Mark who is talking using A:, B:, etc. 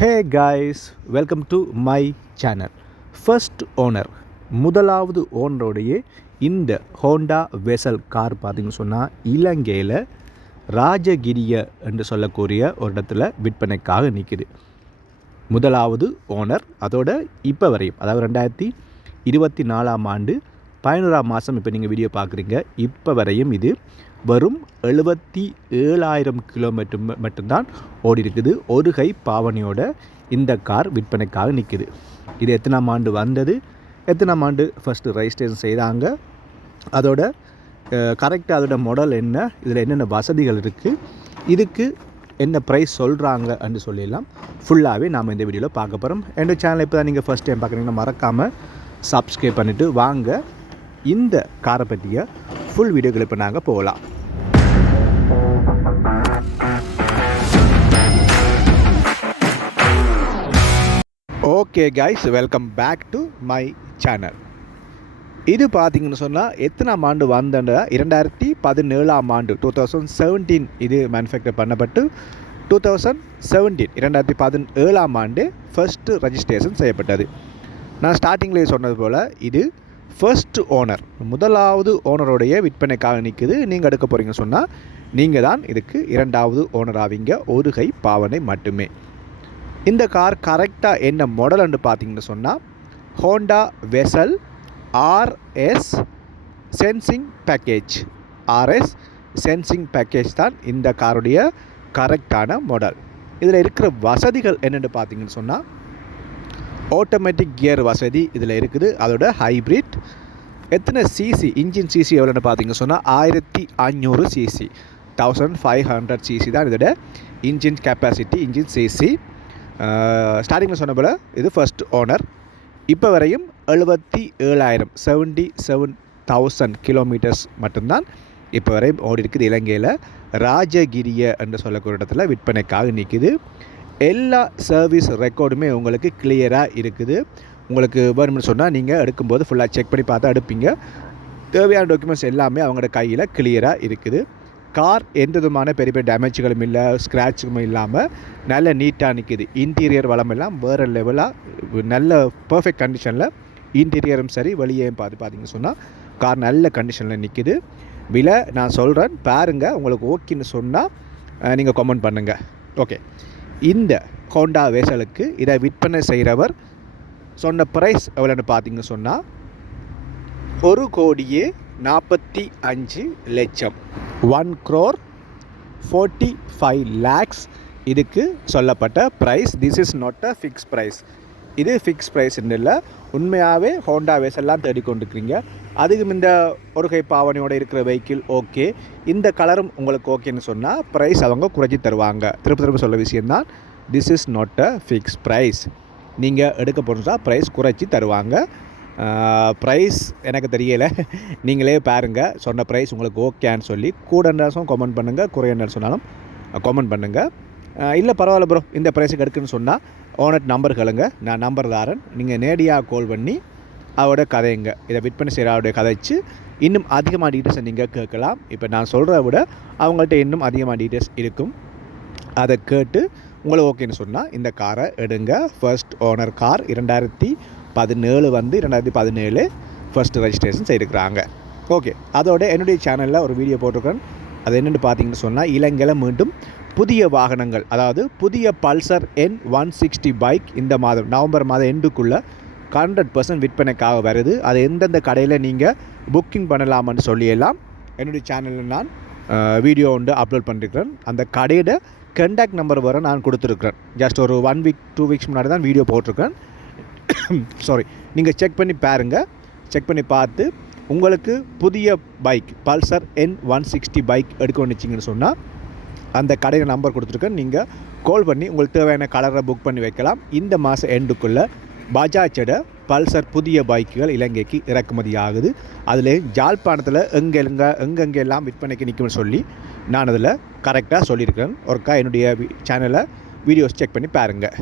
A: Hey guys welcome to my channel first owner முதலாவது ஓனருடைய இந்த ஹோண்டா வெசல் கார் பார்த்தீங்கன்னு சொன்னால் இலங்கையில் ராஜகிரிய என்று சொல்லக்கூடிய ஒரு இடத்துல விற்பனைக்காக நிற்கிது முதலாவது ஓனர் அதோட இப்போ வரையும் அதாவது ரெண்டாயிரத்தி இருபத்தி நாலாம் ஆண்டு பதினோராம் மாதம் இப்போ நீங்கள் வீடியோ பார்க்குறீங்க. இப்போ வரையும் இது வரும் எழுபத்தி ஏழாயிரம் கிலோமீட்டர் மட்டும்தான் ஓடி இருக்குது ஒரு கை பாவனையோட இந்த கார் விற்பனைக்காக நிற்குது இது எத்தனாம் ஆண்டு வந்தது? எத்தனாம் ஆண்டு ஃபஸ்ட்டு ரெஜிஸ்ட்ரேஷன் செய்தாங்க? அதோட கரெக்டாக அதோட மாடல் என்ன? இதில் என்னென்ன வசதிகள் இருக்குது இதுக்கு என்ன ப்ரைஸ் சொல்கிறாங்க அப்படின்னு சொல்லிடலாம். ஃபுல்லாகவே நாம் இந்த வீடியோவில் பார்க்க போகிறோம் என்னோடய சேனல் இப்போ தான் நீங்கள் ஃபஸ்ட் டைம் பார்க்குறீங்கன்னா மறக்காமல் சப்ஸ்கிரைப் பண்ணிவிட்டு வாங்க. இந்த காரை பற்றிய ஃபுல் வீடியோக்கள் இப்போ நாங்கள் போகலாம். Okay guys welcome back to my channel இது பார்த்தீங்கன்னு சொன்னால் எத்தனாம் ஆண்டு வந்தன்ற இரண்டாயிரத்தி பதினேழாம் ஆண்டு டூ தௌசண்ட் செவன்டீன் இது மேனுஃபேக்சர் பண்ணப்பட்டு டூ தௌசண்ட் செவன்டீன் இரண்டாயிரத்தி பதினேழாம் ஆண்டு ஃபஸ்ட்டு ரெஜிஸ்ட்ரேஷன் செய்யப்பட்டது. நான் ஸ்டார்டிங்லேயே சொன்னது போல் இது ஃபர்ஸ்ட் ஓனர் முதலாவது ஓனருடைய விற்பனைக்காக நிற்குது நீங்கள் எடுக்க போகிறீங்கன்னு சொன்னால் நீங்கள் தான் இதுக்கு இரண்டாவது ஓனர் ஆவீங்க. ஒரு கை பாவனை மட்டுமே. இந்த கார் கரெக்டாக என்ன மாடல்னு பார்த்தீங்கன்னு சொன்னால் Honda Vezel RS sensing package RS sensing package தான் இந்த காருடைய கரெக்டான மாடல் இதில் இருக்கிற வசதிகள் என்னென்னு பார்த்தீங்கன்னு சொன்னால் ஆட்டோமேட்டிக் கியர் வசதி இதில் இருக்குது. அதோட ஹைப்ரிட் எத்தனை சிசி இன்ஜின் சிசி எவ்வளோன்னு பார்த்தீங்க சொன்னால் ஆயிரத்தி அஞ்சூறு CC thousand five hundred CC தான் இதோட இன்ஜின் கெப்பாசிட்டி இன்ஜின் சிசி ஸ்டார்டிங்கில் சொன்ன போல் இது ஃபர்ஸ்ட் ஓனர் இப்போ வரையும் எழுபத்தி ஏழாயிரம் செவன்டி செவன் தௌசண்ட் கிலோமீட்டர்ஸ் மட்டும்தான் இப்போ வரையும் ஓடி இருக்குது இலங்கையில் ராஜகிரிய என்று சொல்லக்கூடிய இடத்துல விற்பனைக்காக நிற்கிது எல்லா சர்வீஸ் ரெக்கார்டுமே உங்களுக்கு கிளியராக இருக்குது. உங்களுக்கு வேணும்னு சொன்னால் நீங்கள் எடுக்கும்போது ஃபுல்லாக செக் பண்ணி பார்த்தா எடுப்பீங்க. தேவையான டாக்குமெண்ட்ஸ் எல்லாமே அவங்களோட கையில் கிளியராக இருக்குது. கார் எந்த விதமான பெரிய பெரிய டேமேஜ்களும் இல்லை ஸ்க்ராட்சும் இல்லாமல் நல்ல நீட்டாக நிற்கிது இன்டீரியர் வளமெல்லாம் வேறு லெவலாக நல்ல பர்ஃபெக்ட் கண்டிஷனில் இன்டீரியரும் சரி வெளியேயும் பார்த்து பார்த்தீங்கன்னு சொன்னால் கார் நல்ல கண்டிஷனில் நிற்கிது விலை நான் சொல்கிறேன் பாருங்கள் உங்களுக்கு ஓகேன்னு சொன்னால் நீங்கள் கமெண்ட் பண்ணுங்கள் ஓகே இந்த ஹோண்டா வேசலுக்கு இதை விற்பனை செய்கிறவர் சொன்ன ப்ரைஸ் எவ்வளோன்னு பார்த்தீங்க சொன்னால் ஒரு கோடியே நாற்பத்தி அஞ்சு லட்சம். One crore forty five lakhs இதுக்கு சொல்லப்பட்ட price this is not a fix price இது ஃபிக்ஸ் ப்ரைஸ்ன்னு இல்லை. உண்மையாகவே ஹோண்டா வேஸ் எல்லாம் தேடிக்கொண்டிருக்கிறீங்க. அதுக்கும் இந்த ஒரு கை பாவனையோட இருக்கிற வெஹிக்கிள் ஓகே இந்த கலரும் உங்களுக்கு ஓகேன்னு சொன்னால் ப்ரைஸ் அவங்க குறைச்சி தருவாங்க. திருப்பி திரும்ப சொல்ல விஷயம்தான் this is not a fix price நீங்கள் எடுக்க போகிறதா ப்ரைஸ் குறைச்சி தருவாங்க. ப்ரைஸ் எனக்கு தெரியலை. நீங்களே பாருங்கள் சொன்ன ப்ரைஸ் உங்களுக்கு ஓகேன்னு சொல்லி கூட நேரம் கமெண்ட் பண்ணுங்கள் குறைய சொன்னாலும் கமெண்ட் பண்ணுங்கள் இல்லை பரவாயில்ல ப்ரோ இந்த ப்ரைஸுக்கு எடுக்குன்னு சொன்னால் ஓனர் நம்பர் கேளுங்க நான் நம்பர் தாரன். நீங்கள் நேரடியாக கால் பண்ணி அவரோட கதைங்க இதை விற்பனை செய்கிற அவருடைய கதைச்சு இன்னும் அதிகமாக டீட்டெயில்ஸை நீங்கள் கேட்கலாம். இப்போ நான் சொல்கிறத விட அவங்கள்ட்ட இன்னும் அதிகமாக டீட்டெயில்ஸ் இருக்கும். அதை கேட்டு உங்களை ஓகேன்னு சொன்னால் இந்த காரை எடுங்க. ஃபர்ஸ்ட் ஓனர் கார் இரண்டாயிரத்தி பதினேழு வந்து ரெண்டாயிரத்தி பதினேழு ஃபர்ஸ்ட் ரெஜிஸ்ட்ரேஷன் செய்திருக்கிறாங்க. ஓகே அதோட என்னுடைய சேனலில் ஒரு வீடியோ போட்டிருக்கேன் அது என்னென்னு பார்த்தீங்கன்னு சொன்னால் இலங்கையில் மீண்டும் புதிய வாகனங்கள் அதாவது புதிய Pulsar N one sixty bike இந்த மாதம் நவம்பர் மாதம் எண்டுக்குள்ளே ஹண்ட்ரட் பர்சன்ட் விற்பனைக்காக வருது. அது எந்தெந்த கடையில் நீங்கள் புக்கிங் பண்ணலாம்னு சொல்லியெல்லாம் என்னுடைய சேனலில் நான் வீடியோ ஒன்று அப்லோட் பண்ணிருக்கிறேன். அந்த கடையோட கண்டாக்ட் நம்பர் வர நான் கொடுத்துருக்குறேன். ஜஸ்ட் ஒரு ஒன் வீக் டூ வீக்ஸ் முன்னாடி தான் வீடியோ போட்டிருக்கேன் சாரி நீங்கள் செக் பண்ணி பாருங்கள் செக் பண்ணி பார்த்து உங்களுக்கு புதிய bike Pulsar N one sixty bike எடுக்க வந்துச்சிங்கன்னு சொன்னால் அந்த கடையில் நம்பர் கொடுத்துருக்கேன். நீங்கள் கால் பண்ணி உங்களுக்கு தேவையான கலரை புக் பண்ணி வைக்கலாம். இந்த மாதம் எண்டுக்குள்ளே பஜாஜோட பல்சர் புதிய பைக்குகள் இலங்கைக்கு இறக்குமதி ஆகுது. அதில் ஜாழ்ப்பாணத்தில் எங்கெங்க எங்கெங்கெல்லாம் விற்பனைக்கு நிற்கும்னு சொல்லி நான் அதில் கரெக்டாக சொல்லியிருக்கேன் ஒருக்கா என்னுடைய சேனலை வீடியோஸ் செக் பண்ணி பாருங்கள்